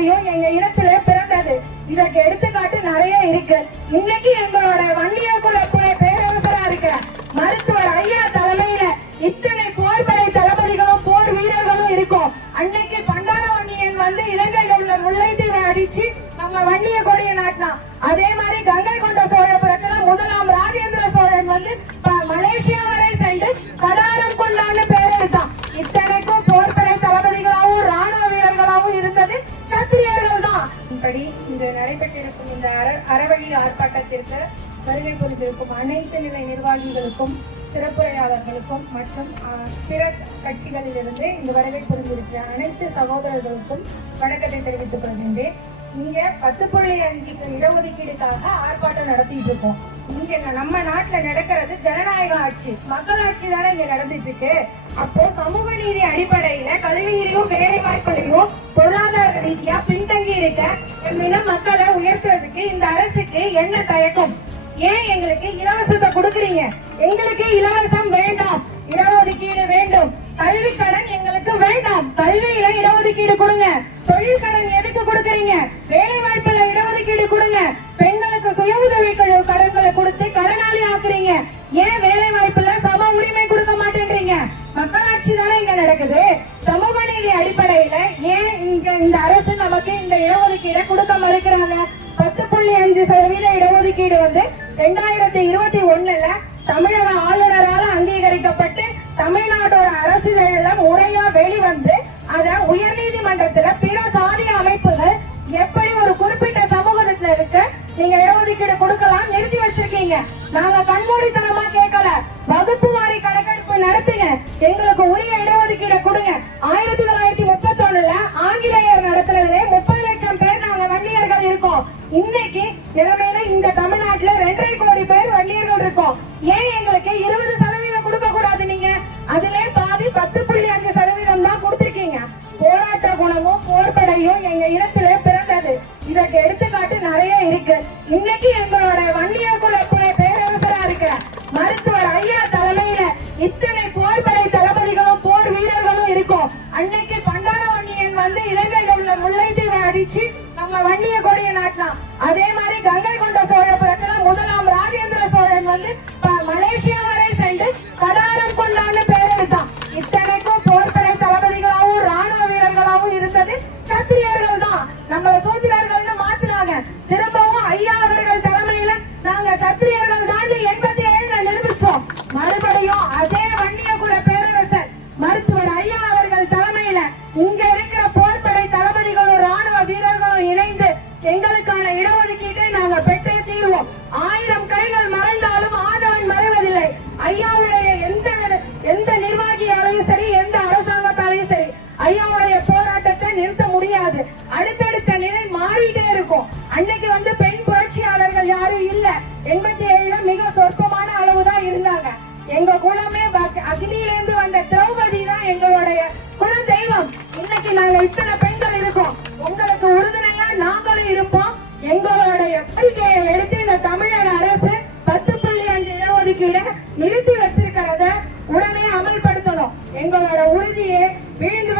குழந்தையும் எங்க இனத்திலே பிறந்தது. இதற்கு எடுத்துக்காட்டு நிறைய இருக்கு. இன்னைக்கு எங்களோட வன்னியகுல பேரரசரா இருக்கிற மருத்துவர் ஐயா தலைமையில இத்தனை போர்படை தளபதிகளும் போர் வீரர்களும் இருக்கும். அன்னைக்கு பண்டார வன்னியன் வந்து இலங்கையில் உள்ள முல்லைத்தீவை அடிச்சு நம்ம வன்னிய கொடியை நாட்டினான். அதே மாதிரி கங்கை கொண்ட சோழபுரத்துல முதலாம் ராஜேந்திர சோழன் வந்து மலேசியா வரை சென்று கடாரம் கொண்டான்னு பேர் எடுத்தான். இத்தனைக்கும் போர்படை தளபதிகளாகவும் ராணுவ வீரர்களாகவும் இருந்தது சத்திரியர்கள் தான். இப்படி இங்கு நடைபெற்றிருக்கும் இந்த அறவழி ஆர்ப்பாட்டத்திற்கு வருகை புரிந்திருக்கும் அனைத்து நிலை நிர்வாகிகளுக்கும் சிறப்புரையாளர்களுக்கும் மற்றும் பிற கட்சிகளிலிருந்து இந்த வருகை புரிந்திருக்கிற அனைத்து சகோதரர்களுக்கும் வணக்கத்தை தெரிவித்துக் கொள்கின்றேன். இங்க 10.5 இடஒதுக்கீடுக்காக ஆர்ப்பாட்டம் நடத்திட்டு இருக்கோம். இங்க நம்ம நாட்டுல நடக்கிறது ஜனநாயக ஆட்சி, மக்களாட்சி தானே இங்க நடந்துட்டு இருக்கு. அப்போ சமூக நீதி அடிப்படையில கல்வியிலையும் வேலை வாய்ப்புலையும் பொருளாதார ரீதியா பின்தங்கி இருக்க மக்களை உயர்த்துறதுக்கு இந்த அரசுக்கு என்ன தயக்கம்? ஏன் எங்களுக்கு இலவசத்தை கொடுக்குறீங்க? எங்களுக்கு இலவசம் வேண்டாம், இடஒதுக்கீடு வேண்டும். கல்வி கடன் எங்களுக்கு வேண்டாம், கல்வியில இடஒதுக்கீடு கொடுங்க. தொழில் கடன் எதுக்கு கொடுக்குறீங்க? வேலை வாய்ப்புல இடஒதுக்கீடு கொடுங்க. பெண்களுக்கு சுய உதவி கடன்களை கொடுத்து கடனாளி ஆக்குறீங்க. ஏன் வேலை வாய்ப்புல சம உரிமை கொடுக்க மாட்டேன்றீங்க? மக்களாட்சி தானே இங்க நடக்குது. சமூக நீதி அடிப்படையில ஏன் இந்த அரசு நமக்கு இந்த இடஒதுக்கீடை கொடுக்க மறுக்கிறாங்க? 10.5% இடஒதுக்கீடு வந்து 2021 தமிழக ஆளுநரால் அங்கீகரிக்கப்பட்டு தமிழ்நாட்டோட அரசியல முறையா வெளிவந்து அத உயர் நீதிமன்றத்துல பிற சாதிய அமைப்புகள் எப்படி ஒரு குறிப்பிட்ட சமூகத்துல இருக்கு நீங்க இடஒதுக்கீடு கொடுக்கலாம் நிறுத்தி வச்சிருக்கீங்க. நாங்க கண்மூடித்தனமா கேட்கல, வகுப்பு வாரி கணக்கெடுப்பு நடத்துங்க, எங்களுக்கு உரிய இடஒதுக்கீடு கொடுங்க. 1931 ஆங்கிலேயர் நடத்துறதுல 30 லட்சம் பேர் நாங்க வன்னியர்கள் இருக்கோம். இன்னைக்கு நிலைமையில இந்த தமிழ்நாட்டுல 2.5 கோடி பேர் வன்னியர்கள் இருக்கோம். ஏன் எங்களுக்கு 20% கொடுக்க கூடாது? நீங்க அதிலே பாதி 10.5% தான் கொடுத்திருக்கீங்க. போராட்ட குணமும் போர்படையும் எங்க இனத்திலே பிறந்தது. இதற்கு எடுத்துக்காட்டு நிறைய இருக்கு. இன்னைக்கு எங்களோட வன்னியகுல பேரரசரா இருக்கிற மருத்துவர் ஐயா தலைமையில இத்தனை போர்படை தளபதிகளும் போர் வீரர்களும் இருக்கும். அன்னைக்கு பண்டார வன்னியன் வந்து இலங்கையில் உள்ள முல்லைத்தீவை அடிச்சு நம்ம வன்னிய கொடியை நாட்டினான். அதே மாதிரி கங்கை கொண்ட சோழபுரத்துல முதலாம் ராஜேந்திர சோழன் வந்து மலேசியா வரை சென்று கடாரம் கொண்டான்னு பேர் எடுத்தான். இத்தனைக்கும் போர்படை தளபதிகளாகவும் ராணுவ வீரர்களாகவும் இருந்தது சத்திரியர்கள் தான். நம்மள சூத்திரர்கள்னு மாத்தினாங்க. திரும்பவும் ஐயா அவர்கள் தலைமையில நாங்க சத்திரியர்கள் தான் 87 நிரூபிச்சோம். மறுபடியும் அதே வன்னியகுல பேரரசர் மருத்துவர் ஐயா அவர்கள் தலைமையில இங்க இருக்கிற போர்படை தளபதிகளும் ராணுவ வீரர்களும் இணைந்து எங்களுக்கான இடஒதுக்கீட்டை நாங்க பெற்றே தீர்வோம். 1000 கைகள் மறைந்தாலும் ஆதவன் மறைவதில்லை. ஐயாவுடைய எந்த நிர்வாகியாலையும் சரி, எந்த அரசாங்கத்தாலையும் சரி ஐயாவுடைய போராட்டத்தை நிறுத்த முடியாது. அடுத்தடுத்த நிலை மாறிட்டே இருக்கும். அன்னைக்கு வந்து பெண் புரட்சியாளர்கள் யாரும் இல்ல. 87 மிக சொற்பமான அளவுதான் இருந்தாங்க. எங்க குலமே அக்னியிலிருந்து வந்த திரௌபதி தான் எங்களுடைய குல தெய்வம். இன்னைக்கு நாங்க இத்தனை பெண்கள் இருக்கோம். உங்களுக்கு உறுதுணையா நாங்களும் இருப்போம். எங்களுடைய கோரிக்கையை எடுத்து இந்த தமிழக அரசு 10.5 இடஒதுக்கீடு நிறுத்தி வச்சிருக்கிறத உடனே அமல்படுத்தணும். எங்களோட உறுதியை மீண்டும்